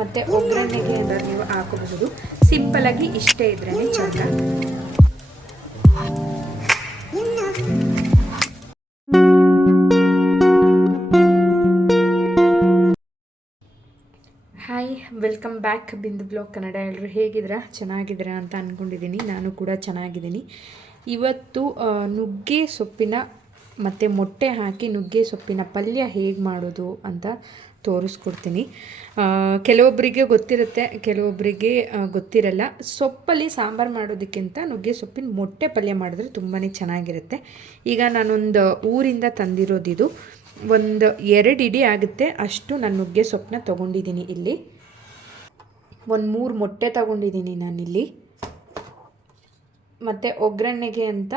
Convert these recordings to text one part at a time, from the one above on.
ಮತ್ತು ಒಗ್ಗರಣೆಗೆ ನೀವು ಹಾಕಬಹುದು ಸಿಂಪಲಾಗಿ ಇಷ್ಟೇ ಇದ್ರೇ ಚಂದ. Hi welcome back Bindu blog Kannada ಎಲ್ಲರೂ ಹೇಗಿದ್ದೀರಾ? ಚೆನ್ನಾಗಿದ್ದೀರಾ ಅಂತ ಅಂದ್ಕೊಂಡಿದ್ದೀನಿ ನಾನು ಕೂಡ ಚೆನ್ನಾಗಿದ್ದೀನಿ. ಇವತ್ತು ನುಗ್ಗೆ ಸೊಪ್ಪಿನ ಮತ್ತು ಮೊಟ್ಟೆ ಹಾಕಿ ನುಗ್ಗೆ ಸೊಪ್ಪಿನ ಪಲ್ಯ ಹೇಗೆ ಮಾಡೋದು ಅಂತ ತೋರಿಸ್ಕೊಡ್ತೀನಿ. ಕೆಲವೊಬ್ಬರಿಗೆ ಗೊತ್ತಿರುತ್ತೆ ಕೆಲವೊಬ್ಬರಿಗೆ ಗೊತ್ತಿರಲ್ಲ. ಸೊಪ್ಪಲ್ಲಿ ಸಾಂಬಾರು ಮಾಡೋದಕ್ಕಿಂತ ನುಗ್ಗೆ ಸೊಪ್ಪಿನ ಮೊಟ್ಟೆ ಪಲ್ಯ ಮಾಡಿದ್ರೆ ತುಂಬಾ ಚೆನ್ನಾಗಿರುತ್ತೆ. ಈಗ ನಾನೊಂದು ಊರಿಂದ ತಂದಿರೋದಿದು. ಒಂದು ಎರಡು ಇಡಿ ಆಗುತ್ತೆ. ಅಷ್ಟು ನಾನು ನುಗ್ಗೆ ಸೊಪ್ಪನ್ನ ತೊಗೊಂಡಿದ್ದೀನಿ ಇಲ್ಲಿ. ಒಂದು ಮೂರು ಮೊಟ್ಟೆ ತಗೊಂಡಿದ್ದೀನಿ ನಾನಿಲ್ಲಿ. ಮತ್ತು ಒಗ್ಗರಣೆಗೆ ಅಂತ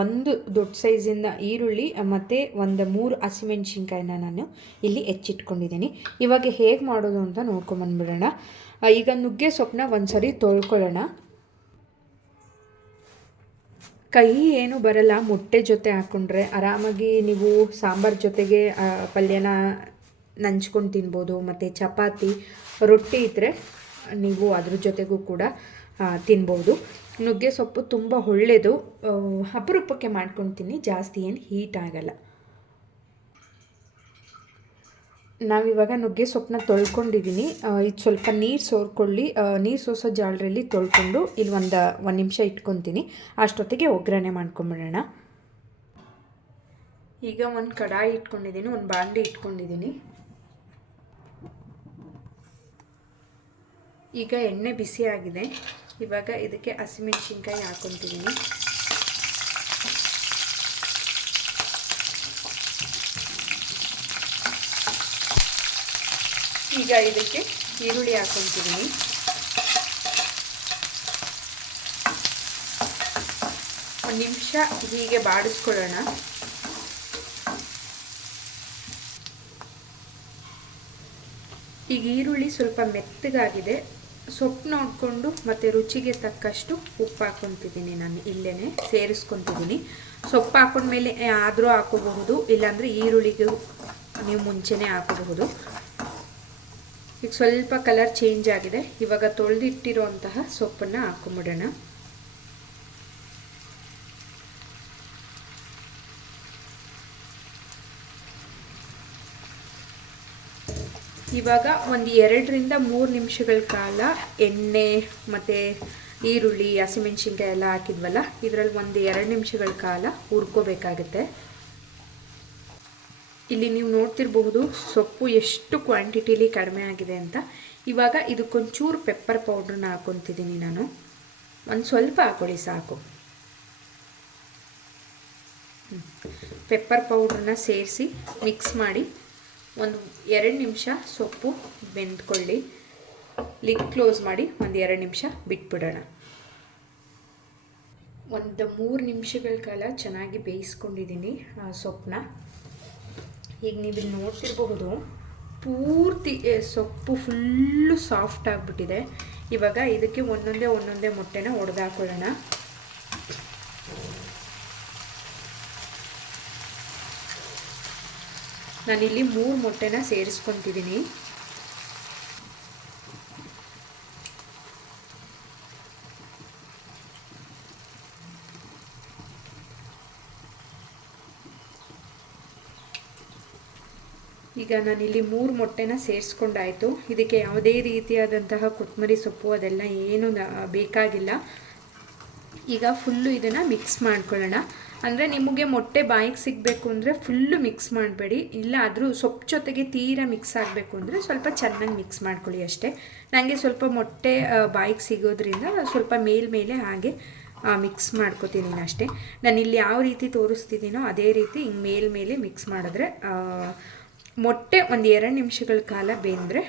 ಒಂದು ದೊಡ್ಡ ಸೈಜಿಂದ ಈರುಳ್ಳಿ ಮತ್ತು ಒಂದು ಮೂರು ಹಸಿಮೆಣ್ಸಿನ್ಕಾಯಿನ ನಾನು ಇಲ್ಲಿ ಹೆಚ್ಚಿಟ್ಕೊಂಡಿದ್ದೀನಿ. ಇವಾಗ ಹೇಗೆ ಮಾಡೋದು ಅಂತ ನೋಡ್ಕೊಂಬಂದ್ಬಿಡೋಣ ಈಗ ನುಗ್ಗೆ ಸೊಪ್ಪನ್ನ ಒಂದು ಸರಿ ತೊಳ್ಕೊಳ್ಳೋಣ. ಕಹಿ ಏನು ಬರಲ್ಲ, ಮೊಟ್ಟೆ ಜೊತೆ ಹಾಕ್ಕೊಂಡ್ರೆ ಆರಾಮಾಗಿ ನೀವು ಸಾಂಬಾರ್ ಜೊತೆಗೆ ಪಲ್ಯನ ನಂಚ್ಕೊಂಡು ತಿನ್ಬೋದು, ಮತ್ತು ಚಪಾತಿ, ರೊಟ್ಟಿ ಇದ್ದರೆ ನೀವು ಅದ್ರ ಜೊತೆಗೂ ಕೂಡ ತಿನ್ಬೋದು. ನುಗ್ಗೆ ಸೊಪ್ಪು ತುಂಬ ಒಳ್ಳೆಯದು ಅಪರೂಪಕ್ಕೆ ಮಾಡ್ಕೊತೀನಿ. ಜಾಸ್ತಿ ಏನು ಹೀಟ್ ಆಗಲ್ಲ. ನಾವಿವಾಗ ನುಗ್ಗೆ ಸೊಪ್ಪನ್ನ ತೊಳ್ಕೊಂಡಿದ್ದೀನಿ ಇದು ಸ್ವಲ್ಪ ನೀರು ಸೋರ್ಕೊಳ್ಳಿ. ನೀರು ಸೋಸೋ ಜಾಲರಲ್ಲಿ ತೊಳ್ಕೊಂಡು ಇಲ್ಲಿ ಒಂದು ಒಂದು ನಿಮಿಷ ಇಟ್ಕೊತೀನಿ. ಅಷ್ಟೊತ್ತಿಗೆ ಒಗ್ಗರಣೆ ಮಾಡ್ಕೊಂಬಿಡೋಣ. ಈಗ ಒಂದು ಕಡಾಯಿ ಇಟ್ಕೊಂಡಿದ್ದೀನಿ ಒಂದು ಬಾಂಡೆ ಇಟ್ಕೊಂಡಿದ್ದೀನಿ ಈಗ ಎಣ್ಣೆ ಬಿಸಿ ಆಗಿದೆ. ಇವಾಗ ಇದಕ್ಕೆ ಹಸಿಮೆಣ್ಸಿನ್ಕಾಯಿ ಹಾಕ್ಕೊತಿದ್ದೀನಿ ಈಗ ಇದಕ್ಕೆ ಈರುಳ್ಳಿ ಹಾಕ್ಕೊತಿದ್ದೀನಿ ಒಂದು ನಿಮಿಷ ಹೀಗೆ ಬಾಡಿಸ್ಕೊಳ್ಳೋಣ. ಈಗ ಈರುಳ್ಳಿ ಸ್ವಲ್ಪ ಮೆತ್ತಗಾಗಿದೆ. ಸೊಪ್ಪು ನೋಡಿಕೊಂಡು ಮತ್ತು ರುಚಿಗೆ ತಕ್ಕಷ್ಟು ಉಪ್ಪು ಹಾಕ್ಕೊತಿದ್ದೀನಿ ನಾನು ಇಲ್ಲೇ ಸೇರಿಸ್ಕೊತಿದ್ದೀನಿ. ಸೊಪ್ಪು ಹಾಕೊಂಡ್ಮೇಲೆ ಆದರೂ ಹಾಕೋಬಹುದು, ಇಲ್ಲಾಂದರೆ ಈರುಳ್ಳಿಗೆ ನೀವು ಮುಂಚೆನೇ ಹಾಕಬಹುದು. ಈಗ ಸ್ವಲ್ಪ ಕಲರ್ ಚೇಂಜ್ ಆಗಿದೆ. ಇವಾಗ ತೊಳೆದಿಟ್ಟಿರೋಂತಹ ಸೊಪ್ಪನ್ನು ಹಾಕೊಂಬಿಡೋಣ. ಇವಾಗ ಒಂದು ಎರಡರಿಂದ ಮೂರು ನಿಮಿಷಗಳ ಕಾಲ ಎಣ್ಣೆ, ಮತ್ತು ಈರುಳ್ಳಿ, ಹಸಿಮೆಣ್ಸಿನ್ಕಾಯಿ ಎಲ್ಲ ಹಾಕಿದ್ವಲ್ಲ, ಇದರಲ್ಲಿ ಒಂದು ಎರಡು ನಿಮಿಷಗಳ ಕಾಲ ಹುರ್ಕೋಬೇಕಾಗುತ್ತೆ. ಇಲ್ಲಿ ನೀವು ನೋಡ್ತಿರಬಹುದು ಸೊಪ್ಪು ಎಷ್ಟು ಕ್ವಾಂಟಿಟಿಲಿ ಕಡಿಮೆ ಆಗಿದೆ ಅಂತ. ಇವಾಗ ಇದಕ್ಕೊಂಚೂರು ಪೆಪ್ಪರ್ ಪೌಡ್ರನ್ನ ಹಾಕೊತಿದ್ದೀನಿ ನಾನು. ಒಂದು ಸ್ವಲ್ಪ ಹಾಕೊಳ್ಳಿ, ಸಾಕು. ಪೆಪ್ಪರ್ ಪೌಡ್ರನ್ನ ಸೇರಿಸಿ ಮಿಕ್ಸ್ ಮಾಡಿ ಒಂದು ಎರಡು ನಿಮಿಷ ಸೊಪ್ಪು ಬೆಂದ್ಕೊಳ್ಳಿ. ಲಿಡ್ ಕ್ಲೋಸ್ ಮಾಡಿ ಒಂದು ಎರಡು ನಿಮಿಷ ಬಿಟ್ಬಿಡೋಣ. ಒಂದು ಮೂರು ನಿಮಿಷಗಳ ಕಾಲ ಚೆನ್ನಾಗಿ ಬೇಯಿಸ್ಕೊಂಡಿದ್ದೀನಿ ಸೊಪ್ಪನ್ನ. ಈಗ ನೀವು ನೋಡ್ತಿರಬಹುದು. ಪೂರ್ತಿ ಸೊಪ್ಪು ಫುಲ್ಲು ಸಾಫ್ಟ್ ಆಗಿಬಿಟ್ಟಿದೆ. ಇವಾಗ ಇದಕ್ಕೆ ಒಂದೊಂದೇ ಒಂದೊಂದೇ ಮೊಟ್ಟೆನ ಒಡೆದಾಕೊಳ್ಳೋಣ. ನಾನಿಲ್ಲಿ ಮೂರು ಮೊಟ್ಟೆನ ಸೇರಿಸ್ಕೊತಿದ್ದೀನಿ ಈಗ ನಾನಿಲ್ಲಿ ಮೂರು ಮೊಟ್ಟೆನ ಸೇರಿಸ್ಕೊಂಡಾಯಿತು. ಇದಕ್ಕೆ ಯಾವುದೇ ರೀತಿಯಾದಂತಹ ಕೊತ್ತಂಬರಿ ಸೊಪ್ಪು ಅದೆಲ್ಲ ಏನು ಬೇಕಾಗಿಲ್ಲ. ಈಗ ಫುಲ್ಲು ಇದನ್ನು ಮಿಕ್ಸ್ ಮಾಡ್ಕೊಳ್ಳೋಣ. ಅಂದರೆ ನಿಮಗೆ ಮೊಟ್ಟೆ ಬಾಯಿಗೆ ಸಿಗಬೇಕು ಅಂದರೆ ಫುಲ್ಲು ಮಿಕ್ಸ್ ಮಾಡಬೇಡಿ. ಇಲ್ಲ ಆದರೂ ಸೊಪ್ಪು ಜೊತೆಗೆ ತೀರಾ ಮಿಕ್ಸ್ ಆಗಬೇಕು ಅಂದರೆ ಸ್ವಲ್ಪ ಚೆನ್ನಾಗಿ ಮಿಕ್ಸ್ ಮಾಡ್ಕೊಳ್ಳಿ ಅಷ್ಟೇ. ನನಗೆ ಸ್ವಲ್ಪ ಮೊಟ್ಟೆ ಬಾಯಿಗೆ ಸಿಗೋದ್ರಿಂದ ಸ್ವಲ್ಪ ಮೇಲ್ಮೇಲೆ ಹಾಗೆ ಮಿಕ್ಸ್ ಮಾಡ್ಕೋತೀನಿ ಅಷ್ಟೇ. ನಾನು ಇಲ್ಲಿ ಯಾವ ರೀತಿ ತೋರಿಸ್ತಿದ್ದೀನೋ ಅದೇ ರೀತಿ ಹಿಂಗೆ ಮೇಲ್ಮೇಲೆ ಮಿಕ್ಸ್ ಮಾಡಿದ್ರೆ ಮೊಟ್ಟೆ ಒಂದು ಎರಡು ನಿಮಿಷಗಳ ಕಾಲ ಬೆಂದರೆ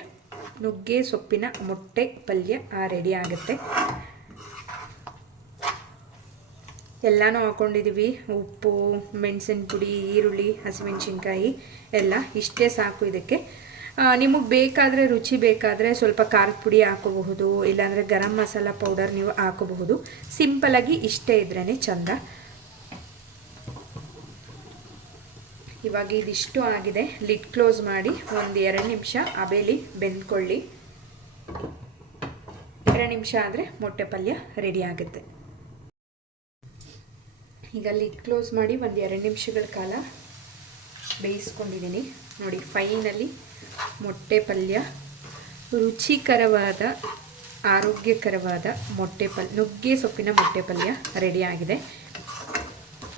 ನುಗ್ಗೆ ಸೊಪ್ಪಿನ ಮೊಟ್ಟೆ ಪಲ್ಯ ರೆಡಿ ಆಗುತ್ತೆ. ಎಲ್ಲನೂ ಹಾಕ್ಕೊಂಡಿದ್ದೀವಿ ಉಪ್ಪು, ಮೆಣಸಿನ ಪುಡಿ, ಈರುಳ್ಳಿ, ಹಸಿಮೆಣಸಿನ್ಕಾಯಿ ಎಲ್ಲ ಇಷ್ಟೇ ಸಾಕು ಇದಕ್ಕೆ. ನಿಮಗೆ ಬೇಕಾದರೆ, ರುಚಿ ಬೇಕಾದರೆ ಸ್ವಲ್ಪ ಖಾರದ ಪುಡಿ ಹಾಕೋಬಹುದು, ಇಲ್ಲಾಂದರೆ ಗರಂ ಮಸಾಲ ಪೌಡರ್ ನೀವು ಹಾಕೋಬಹುದು. ಸಿಂಪಲಾಗಿ ಇಷ್ಟೇ ಇದ್ರೇ ಚಂದ. ಇವಾಗ ಇದಿಷ್ಟು ಆಗಿದೆ. ಲಿಡ್ ಕ್ಲೋಸ್ ಮಾಡಿ ಒಂದು ಎರಡು ನಿಮಿಷ ಅಬೇಲಿ ಬೆಂದ್ಕೊಳ್ಳಿ. ಎರಡು ನಿಮಿಷ ಆದರೆ ಮೊಟ್ಟೆ ಪಲ್ಯ ರೆಡಿ ಆಗುತ್ತೆ. ಈಗ ಲಿಡ್ ಕ್ಲೋಸ್ ಮಾಡಿ ಒಂದು ಎರಡು ನಿಮಿಷಗಳ ಕಾಲ ಬೇಯಿಸ್ಕೊಂಡಿದ್ದೀನಿ. ನೋಡಿ ಫೈನಲಿ ಮೊಟ್ಟೆ ಪಲ್ಯ, ರುಚಿಕರವಾದ, ಆರೋಗ್ಯಕರವಾದ ಮೊಟ್ಟೆ ಪಲ್ಯ ನುಗ್ಗೆ ಸೊಪ್ಪಿನ ಮೊಟ್ಟೆ ಪಲ್ಯ ರೆಡಿ ಆಗಿದೆ.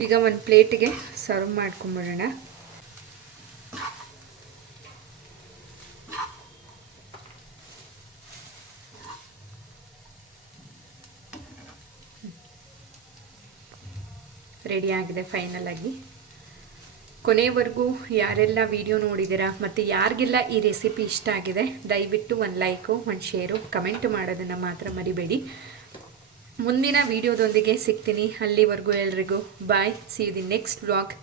ಈಗ ಒಂದು ಪ್ಲೇಟಿಗೆ ಸರ್ವ್ ಮಾಡ್ಕೊಂಬಿಡೋಣ. ರೆಡಿ ಆಗಿದೆ ಫೈನಲ್ ಆಗಿ. ಕೊನೆವರೆಗೂ ಯಾರೆಲ್ಲ ವಿಡಿಯೋ ನೋಡಿದ್ದೀರಾ ಮತ್ತು ಯಾರಿಗೆಲ್ಲ ಈ ರೆಸಿಪಿ ಇಷ್ಟ ಆಗಿದೆ, ದಯವಿಟ್ಟು ಒಂದು ಲೈಕು ಒಂದು ಶೇರು ಕಮೆಂಟ್ ಮಾಡೋದನ್ನು ಮಾತ್ರ ಮರಿಬೇಡಿ. ಮುಂದಿನ ವಿಡಿಯೋದೊಂದಿಗೆ ಸಿಗ್ತೀನಿ. ಅಲ್ಲಿವರೆಗೂ ಎಲ್ರಿಗೂ bye see the next vlog